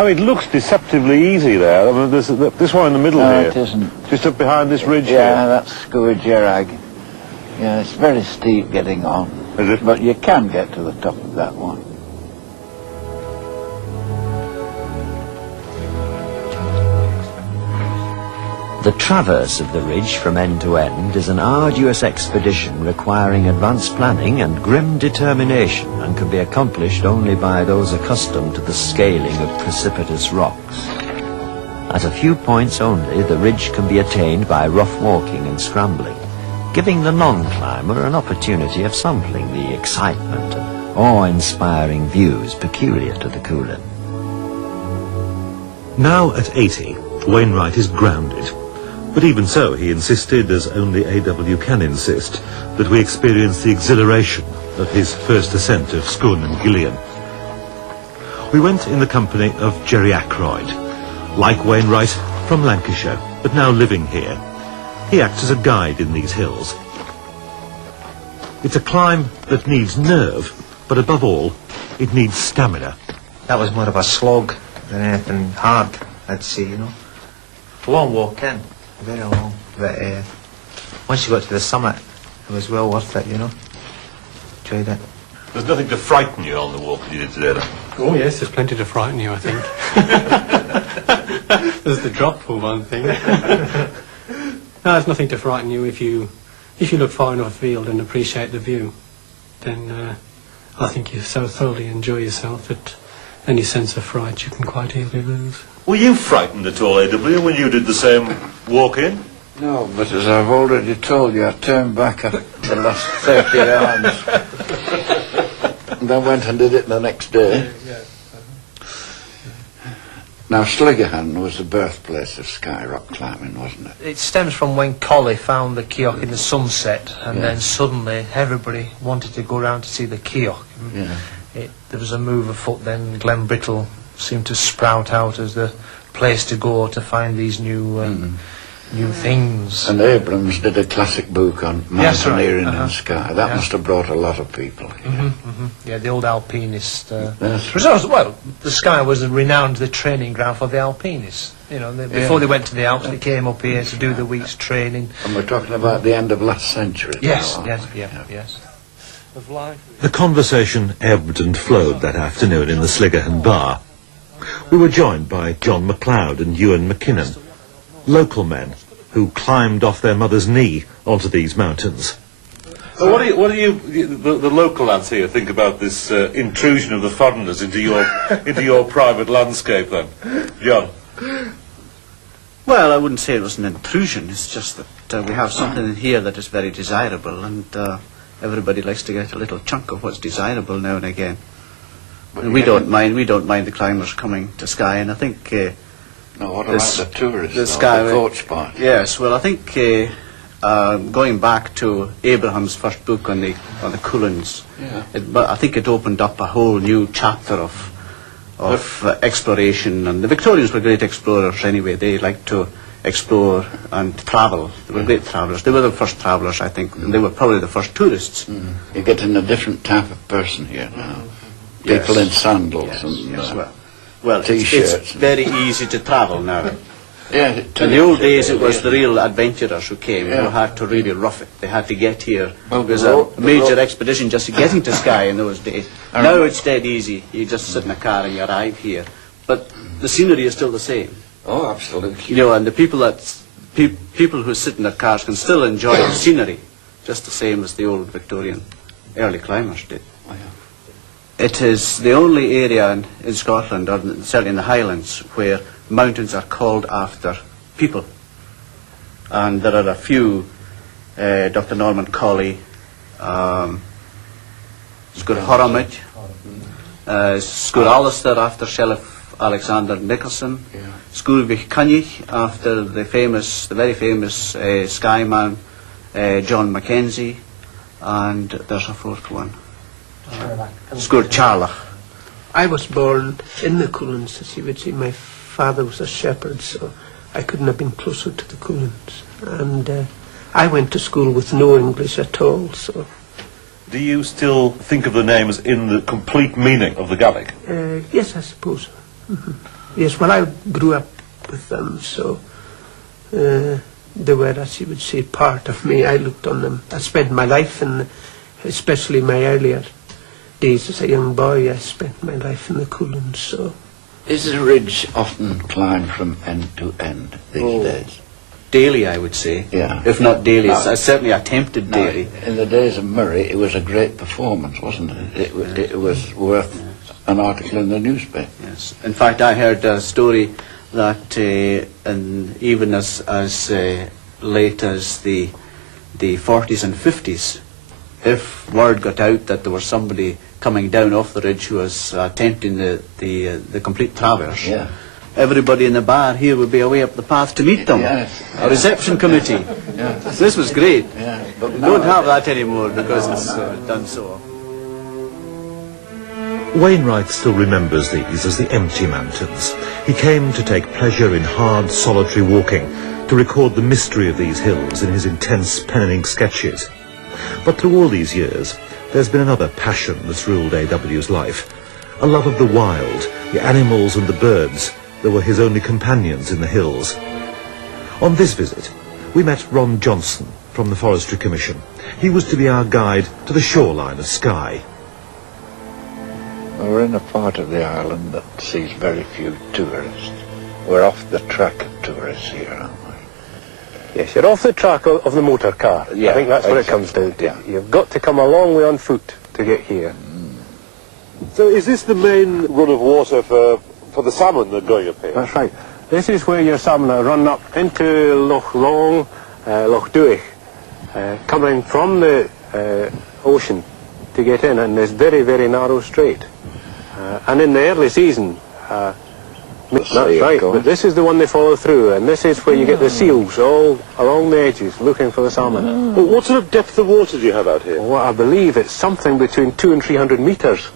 I mean, it looks deceptively easy there. I mean, this one in the middle here. It isn't. Just up behind this ridge here. Yeah, that's skye. Yeah, it's very steep getting on. Is it? But you can get to the top of that one. The traverse of the ridge from end to end is an arduous expedition requiring advanced planning and grim determination, and can be accomplished only by those accustomed to the scaling of precipitous rocks. At a few points only, the ridge can be attained by rough walking and scrambling, giving the non-climber an opportunity of sampling the excitement and awe-inspiring views peculiar to the Coolin. Now at 80, Wainwright is grounded. But even so, he insisted, as only A.W. can insist, that we experience the exhilaration of his first ascent of Scone and Gillian. We went in the company of Jerry Ackroyd, like Wainwright, from Lancashire, but now living here. He acts as a guide in these hills. It's a climb that needs nerve, but above all, it needs stamina. That was more of a slog than anything hard, I'd say, you know. A long walk in, very long, but once you got to the summit, it was well worth it, you know. Enjoyed it. There's nothing to frighten you on the walk you did today, then? Oh yes, there's plenty to frighten you, I think. There's the drop for one thing. No, there's nothing to frighten you if you look far enough afield and appreciate the view. Then I think you so thoroughly enjoy yourself that any sense of fright you can quite easily lose. Were you frightened at all, A.W., when you did the same walk in? No, but as I've already told you, I turned back at the last 30 yards. And I went and did it the next day. Now, Sliggerhan was the birthplace of skye rock climbing, wasn't it? It stems from when Colley found the Keogh in the sunset, and then suddenly everybody wanted to go around to see the Keogh. Yeah. There was a move afoot then. Glen Brittle seemed to sprout out as the place to go to find these new things. And Abrams did a classic book on mountaineering in Skye. That must have brought a lot of people here. Yeah, the old alpinist. That's Well, the Skye was renowned the training ground for the alpinists. You know, before they went to the Alps, they came up here to do the week's training. And we're talking about the end of last century. Yes, now, yes. The conversation ebbed and flowed that afternoon in the Sliggerhan bar. We were joined by John MacLeod and Ewan McKinnon, local men who climbed off their mother's knee onto these mountains. So what do you, the local lads here, think about this intrusion of the foreigners into your private landscape, then, John? Well, I wouldn't say it was an intrusion. It's just that we have something in here that is very desirable, and everybody likes to get a little chunk of what's desirable now and again. And we don't mind the climbers coming to Skye, and I think. No, what about the tourists? The Skye, the coach part. Yes, well, I think going back to Abraham's first book on the Cullens, I think it opened up a whole new chapter of exploration, and the Victorians were great explorers anyway. They liked to explore and travel. They were great travellers. They were the first travellers, I think, and they were probably the first tourists. You're getting a different type of person here now. People in sandals and well, T-shirts. it's very easy to travel now. Yeah, In the old days, it was the real adventurers who came, who had to really rough it. They had to get here. It was a major expedition just getting to Skye in those days. Now it's dead easy. You just sit in a car and you arrive here. But the scenery is still the same. Oh, absolutely. You know, and the people who sit in their cars can still enjoy the scenery just the same as the old Victorian early climbers did. Oh, yeah. It is the only area in Scotland, or certainly in the Highlands, where mountains are called after people. And there are a few, Dr. Norman Colley, Sgur Horomid, Sgur Alistair after Sheriff Alexander Nicholson, Sgur Vichcannich after the very famous Skye man, John Mackenzie, and there's a fourth one. Sgur Charlach. I was born in the Cullens, as you would see. My father was a shepherd, so I couldn't have been closer to the Cullens. And I went to school with no English at all, so... Do you still think of the names in the complete meaning of the Gaelic? Yes, I suppose. Yes, well, I grew up with them, so they were, as you would say, part of me. I looked on them. I spent my life in, especially my earlier days as a young boy, I spent my life in the Coolins, so... Is the ridge often climbed from end to end these days? Daily, I would say. Yeah. If not daily, Now- I certainly attempted Now, daily. in the days of Murray, it was a great performance, wasn't it? It was worth an article in the newspaper. Yes. In fact, I heard a story that and even as late as the 40s and 50s, if word got out that there was somebody coming down off the ridge who was attempting the complete traverse, Yeah. everybody in the bar here would be away up the path to meet them. Yes. A reception committee. Yeah. This was great. Yeah. But We don't have that anymore because it's done so. Wainwright still remembers these as the empty mountains. He came to take pleasure in hard, solitary walking, to record the mystery of these hills in his intense pen and ink sketches. But through all these years, there's been another passion that's ruled A.W.'s life. A love of the wild, the animals and the birds that were his only companions in the hills. On this visit, we met Ron Johnson from the Forestry Commission. He was to be our guide to the shoreline of Skye. We're in a part of the island that sees very few tourists. We're off the track of tourists here, aren't we? Yes, you're off the track of the motor car. Yeah, I think that's what it exactly. comes down to. Yeah. You've got to come a long way on foot to get here. So is this the main run of water for the salmon that are going up here? That's right. This is where your salmon are run up into Loch Long, Loch Duich, coming from the ocean to get in this very, very narrow strait. And in the early season, that's right, but this is the one they follow through, and this is where you get the seals all along the edges looking for the salmon. Well, what sort of depth of water do you have out here? Well, I believe it's something between 200 and 300 metres.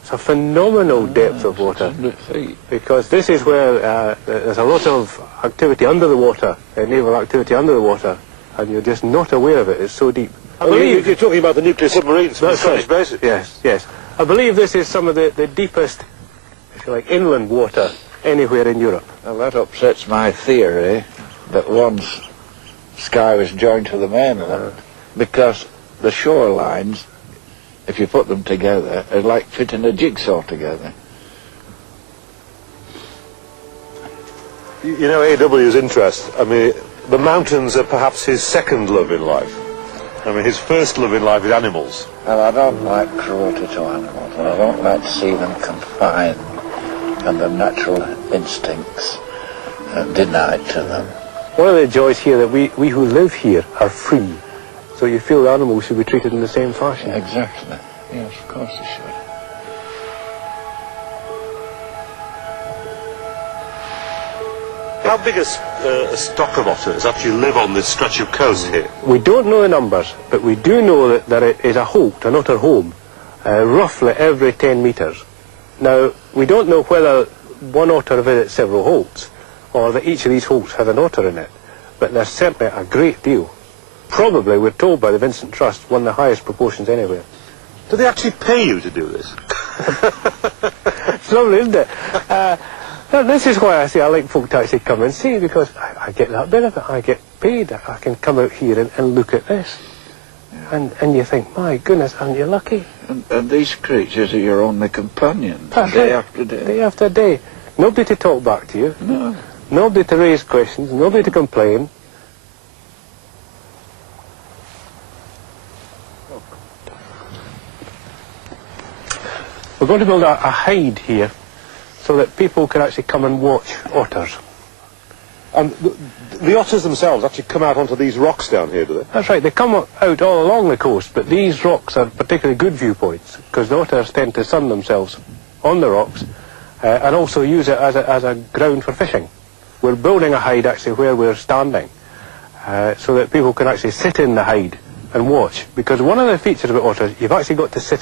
It's a phenomenal depth of water, 100 feet. because this is where there's a lot of activity under the water, naval activity under the water, and you're just not aware of it. It's so deep. I believe you're talking about the nuclear submarines from the that's Scottish right. bases. Yes, yes. I believe this is some of the deepest, if you like, inland water anywhere in Europe. Well, that upsets my theory that once Skye was joined to the mainland, because the shorelines, if you put them together, are like fitting a jigsaw together. You know A.W.'s interest, I mean, the mountains are perhaps his second love in life. I mean, his first love in life is animals. Well, I don't like cruelty to animals, and I don't like to see them confined and their natural instincts denied to them. One of the joys here that we who live here are free, so you feel the animals should be treated in the same fashion. Exactly. Yes, of course they should. How big a stock of otters actually live on this stretch of coast here? We don't know the numbers, but we do know that there is a holt, an otter home, roughly every 10 metres. Now, we don't know whether one otter visits several holts, or that each of these holts has an otter in it, but there's certainly a great deal. Probably, we're told by the Vincent Trust, one of the highest proportions anywhere. Do they actually pay you to do this? It's lovely, isn't it? Now, this is why I say I like folk to actually come and see, because I get that benefit. I get paid. I can come out here and look at this. And you think, my goodness, aren't you lucky? And these creatures are your only companions, That's day right. after day. Day after day. Nobody to talk back to you. No. Nobody to raise questions. Nobody to complain. We're going to build a hide here so that people can actually come and watch otters. And the otters themselves actually come out onto these rocks down here, do they? That's right, they come out all along the coast, but these rocks are particularly good viewpoints because the otters tend to sun themselves on the rocks and also use it as a ground for fishing. We're building a hide actually where we're standing so that people can actually sit in the hide and watch, because one of the features about otters, you've actually got to sit